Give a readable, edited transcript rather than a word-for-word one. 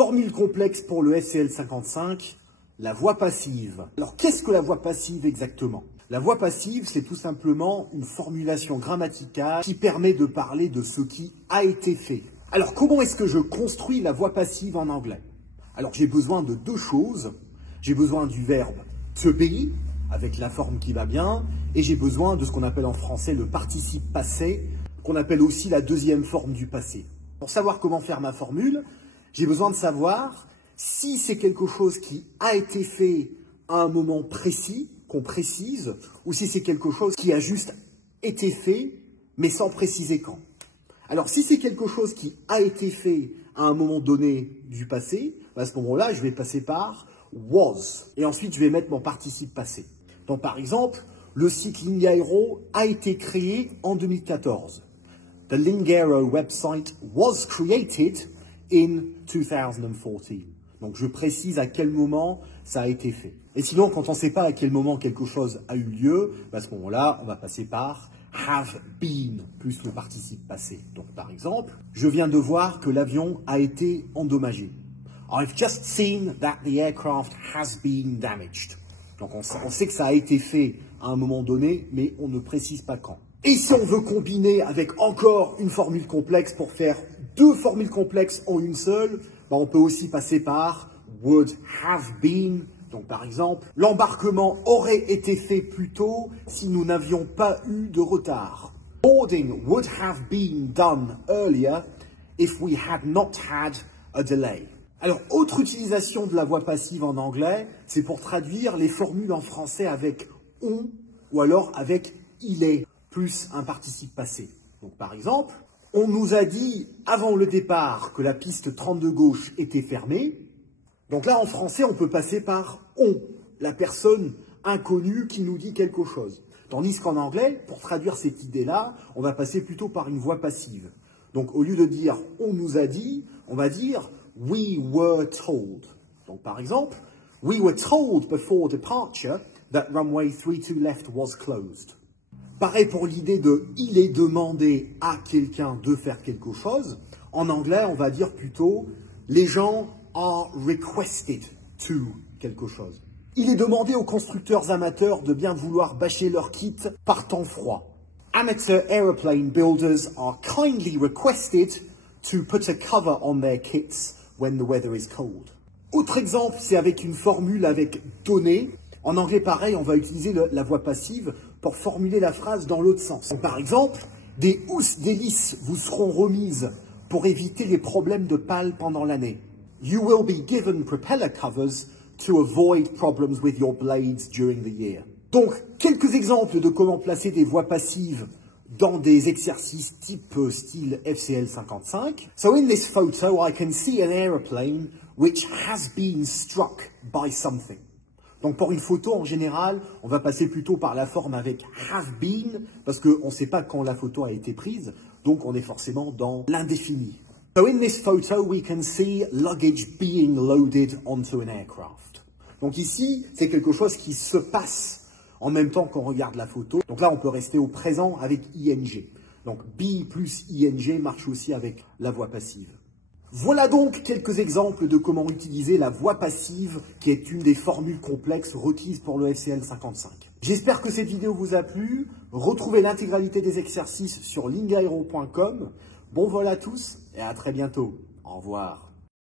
Formule complexe pour le FCL 55, la voix passive. Alors qu'est-ce que la voix passive exactement? La voix passive, c'est tout simplement une formulation grammaticale qui permet de parler de ce qui a été fait. Alors comment est-ce que je construis la voix passive en anglais? Alors j'ai besoin de deux choses. J'ai besoin du verbe to be, avec la forme qui va bien, et j'ai besoin de ce qu'on appelle en français le participe passé, qu'on appelle aussi la deuxième forme du passé. Pour savoir comment faire ma formule, j'ai besoin de savoir si c'est quelque chose qui a été fait à un moment précis, qu'on précise, ou si c'est quelque chose qui a juste été fait, mais sans préciser quand. Alors, si c'est quelque chose qui a été fait à un moment donné du passé, à ce moment-là, je vais passer par was. Et ensuite, je vais mettre mon participe passé. Donc, par exemple, le site Lingaero a été créé en 2014. The Lingaero website was created in 2014. Donc, je précise à quel moment ça a été fait. Et sinon, quand on ne sait pas à quel moment quelque chose a eu lieu, à ce moment-là, on va passer par have been, plus le participe passé. Donc, par exemple, je viens de voir que l'avion a été endommagé. I've just seen that the aircraft has been damaged. Donc, on sait que ça a été fait à un moment donné, mais on ne précise pas quand. Et si on veut combiner avec encore une formule complexe pour faire deux formules complexes en une seule, on peut aussi passer par would have been. Donc par exemple, l'embarquement aurait été fait plus tôt si nous n'avions pas eu de retard. Boarding would have been done earlier if we had not had a delay. Alors, autre utilisation de la voix passive en anglais, c'est pour traduire les formules en français avec on ou alors avec il est, plus un participe passé. Donc par exemple, on nous a dit avant le départ que la piste 32 gauche était fermée. Donc là, en français, on peut passer par on, la personne inconnue qui nous dit quelque chose. Tandis qu'en anglais, pour traduire cette idée-là, on va passer plutôt par une voix passive. Donc au lieu de dire on nous a dit, on va dire we were told. Donc par exemple, we were told before departure that runway 32 left was closed. Pareil pour l'idée de « il est demandé à quelqu'un de faire quelque chose ». En anglais, on va dire plutôt « les gens are requested to quelque chose ». Il est demandé aux constructeurs amateurs de bien vouloir bâcher leur kit par temps froid. Amateur aeroplane builders are kindly requested to put a cover on their kits when the weather is cold. Autre exemple, c'est avec une formule avec « donner ». En anglais, pareil, on va utiliser la voix passive pour formuler la phrase dans l'autre sens. Donc, par exemple, des housses d'hélice vous seront remises pour éviter les problèmes de pale pendant l'année. You will be given propeller covers to avoid problems with your blades during the year. Donc, quelques exemples de comment placer des voix passives dans des exercices type style FCL 55. So in this photo, I can see an aeroplane which has been struck by something. Donc pour une photo, en général, on va passer plutôt par la forme avec have been, parce qu'on ne sait pas quand la photo a été prise, donc on est forcément dans l'indéfini. So in this photo, we can see luggage being loaded onto an aircraft. Donc ici, c'est quelque chose qui se passe en même temps qu'on regarde la photo. Donc là, on peut rester au présent avec ing. Donc be plus ing marche aussi avec la voix passive. Voilà donc quelques exemples de comment utiliser la voix passive, qui est une des formules complexes requises pour le FCL 55. J'espère que cette vidéo vous a plu. Retrouvez l'intégralité des exercices sur lingaero.com. Bon vol à tous et à très bientôt. Au revoir.